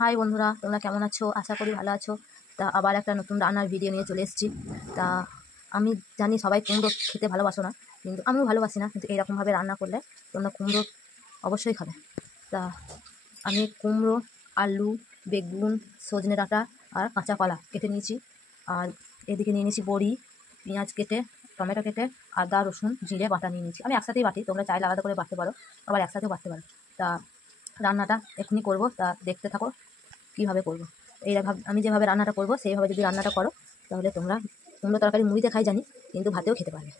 High বন্ধুরা, তোমরা কেমন আছো? আশা করি ভালো আছো। তা আবার একটা নতুন রান্নার ভিডিও নিয়ে চলে এসেছি। তা আমি জানি সবাই কুমড়ো খেতে ভালোবাসো না, কিন্তু আমিও ভালোবাসি না, কিন্তু এইরকমভাবে রান্না করলে তোমরা কুমড়ো অবশ্যই খাবে। তা আমি কুমড়ো, আলু, বেগুন, সজনে ডাঁটা আর কাঁচা কলা কেটে নিয়েছি। আর এদিকে নিয়ে নিয়েছি বড়ি, পেঁয়াজ কেটে, টমেটো কেটে, আদা রসুন জিরে বাটা নিয়ে নিয়েছি। আমি একসাথেই বাটি, তোমরা চাইলে আলাদা করে বাটতে পারো, আবার একসাথেও বাটতে পারো। তা রান্নাটা এখনই করব, তা দেখতে থাকো কীভাবে করবো। আমি যেভাবে রান্নাটা করবো সেইভাবে যদি রান্নাটা করো তাহলে তোমরা কুমড়ো তরকারি মুড়িতে খাই জানি, কিন্তু ভাতেও খেতে পারবে।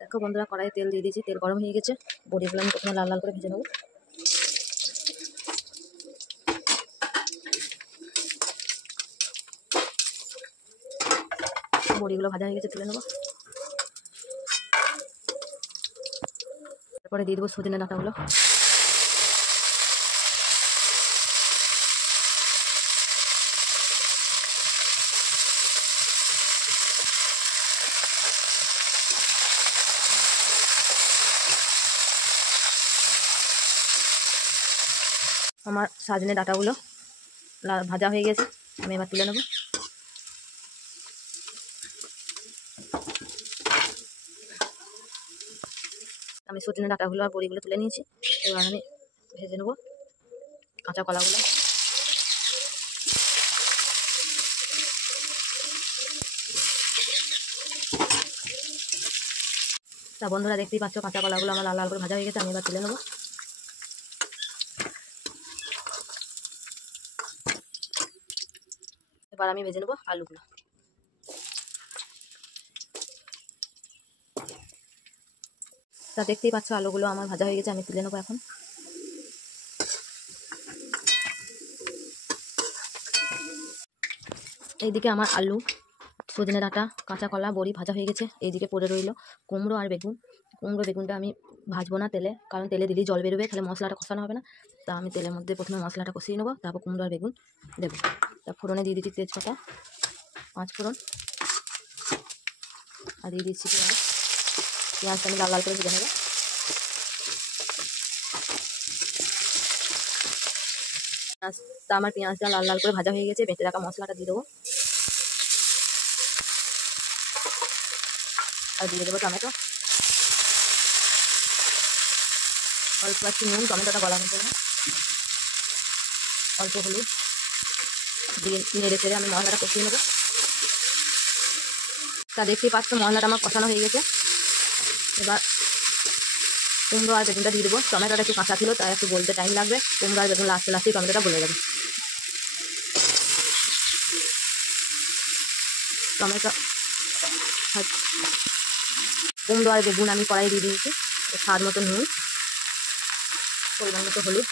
দেখো বন্ধুরা, কড়াইয়ে তেল দিয়ে দিয়েছি, তেল গরম হয়ে গেছে। বড়িগুলো আমি প্রথমে লাল লাল করে ভেজে নেবো। বড়িগুলো ভাজা হয়ে গেছে, তুলে নেবো। তারপরে দিয়ে দেবো সজনে ডাঁটাগুলো। আমার সজনে ডাঁটাগুলো ভাজা হয়ে গেছে, আমি এবার তুলে নেব। আমি সজনে ডাঁটাগুলো আর বড়িগুলো তুলে নিয়েছি, এবার আমি ভেজে নেব কাঁচা কলাগুলো। তা বন্ধুরা, দেখতেই পাচ্ছ কাঁচা কলাগুলো আমার লাল লাল করে ভাজা হয়ে গেছে, আমি এবার তুলে নেব। এবার আমি ভেজে নেব আলুগুলো। তা দেখতেই পাচ্ছ আলুগুলো আমার ভাজা হয়ে গেছে, আমি তুলে নেবো এখন। এইদিকে আমার আলু, সজনে ডাঁটা, কাঁচা কলা, বড়ি ভাজা হয়ে গেছে। এইদিকে পড়ে রইল কুমড়ো আর বেগুন। বেগুনটা আমি ভাজবো না তেলে, কারণ তেলে দিলেই জল বেরোবে, তাহলে মশলাটা কষানো হবে না। তা আমি তেলের মধ্যে প্রথমে মশলাটা কষিয়ে নেবো, তারপর কুমড়ো আর বেগুন দেবো। তা ফোড়নে দিয়ে দিচ্ছি তেজপাতা, 5 ফোড়ন, আর দিয়ে দিচ্ছি পেঁয়াজটা আমি লাল লাল করে ভেজে নেবো। তা আমার পেঁয়াজটা লাল লাল করে ভাজা হয়ে গেছে, বেটে রাখা মশলাটা দিয়ে দেবো। আর দিয়ে দেবো টমেটো, অল্প একটু নুন, টমেটোটা গলা মতো, অল্প হলুদ দিয়ে নেড়ে চেড়ে আমি মশলাটা কষিয়ে নেবো। তা দেখতেই পাচ্ছ মশলাটা আমার কষানো হয়ে গেছে। এবার কুমড়ো আর বেগুনটা দিয়ে দেবো। টমেটোটা একটু কাঁচা ছিল, তাই একটু গলতে টাইম লাগবে। কুমড়ো আর বেগুন লাস্টে টমেটোটা গলে যাবে। কুমড়ো আর বেগুন আমি কড়াই দিয়ে দিয়েছি। স্বাদ মতো নুন, পরিমাণ মতো হলুদ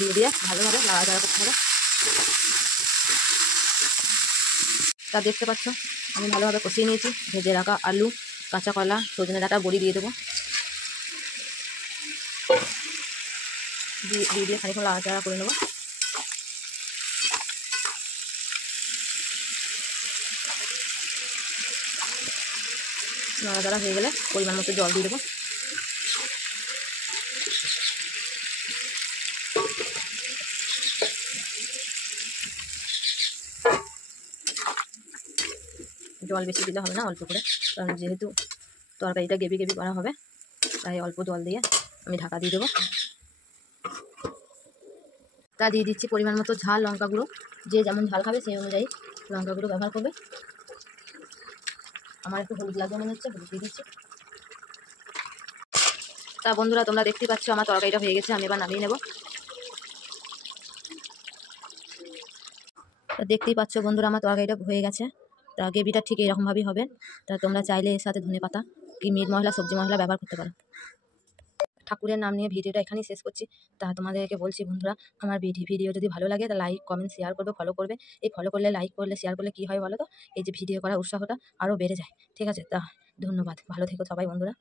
দিয়ে ভালোভাবে নাড়াচাড়া করতে হবে। তা দেখতে পাচ্ছ আমি ভালোভাবে কষিয়ে নিয়েছি। ভেজে রাখা আলু, কাঁচা কলা, সজনে ডাঁটা, বড়ি দিয়ে দেবো। দিয়ে খানিকক্ষণ নাড়াচাড়া করে নেবো। নাড়াচাড়া হয়ে গেলে পরিমাণ মতো জল দিয়ে দেবো। জল বেশি দিলে হবে না, অল্প করে, কারণ যেহেতু তরকারিটা গ্রেভি করা হবে, তাই অল্প জল দিয়ে আমি ঢাকা দিয়ে দেবো। তা দিয়ে দিচ্ছি পরিমাণ মতো ঝাল, লঙ্কা গুঁড়ো, যে যেমন ঝাল খাবে সেই অনুযায়ী লঙ্কা গুঁড়ো ব্যবহার করবে। আমার একটু হলুদ লাগবে মনে হচ্ছে, হলুদ দিয়ে দিচ্ছি। তা বন্ধুরা, তোমরা দেখতেই পাচ্ছ আমার তরকারিটা হয়ে গেছে, আমি এবার নামিয়ে নেব। তা দেখতেই পাচ্ছ বন্ধুরা, আমার তরকারিটা হয়ে গেছে। তা গ্রেভিটা ঠিক এরকমভাবেই হবে। তা তোমরা চাইলে এর সাথে ধনেপাতা কি মিট মশলা, সবজি মশলা ব্যবহার করতে পারো। ঠাকুরের নাম নিয়ে ভিডিওটা এখানেই শেষ করছি। তা তোমাদেরকে বলছি বন্ধুরা, আমার ভিডিও যদি ভালো লাগে তা লাইক, কমেন্ট, শেয়ার করবে, ফলো করবে। এই ফলো করলে, লাইক করলে, শেয়ার করলে কী হয় বলো তো, এই যে ভিডিও করার উৎসাহটা আরও বেড়ে যায়। ঠিক আছে? তা ধন্যবাদ, ভালো থেকো সবাই বন্ধুরা।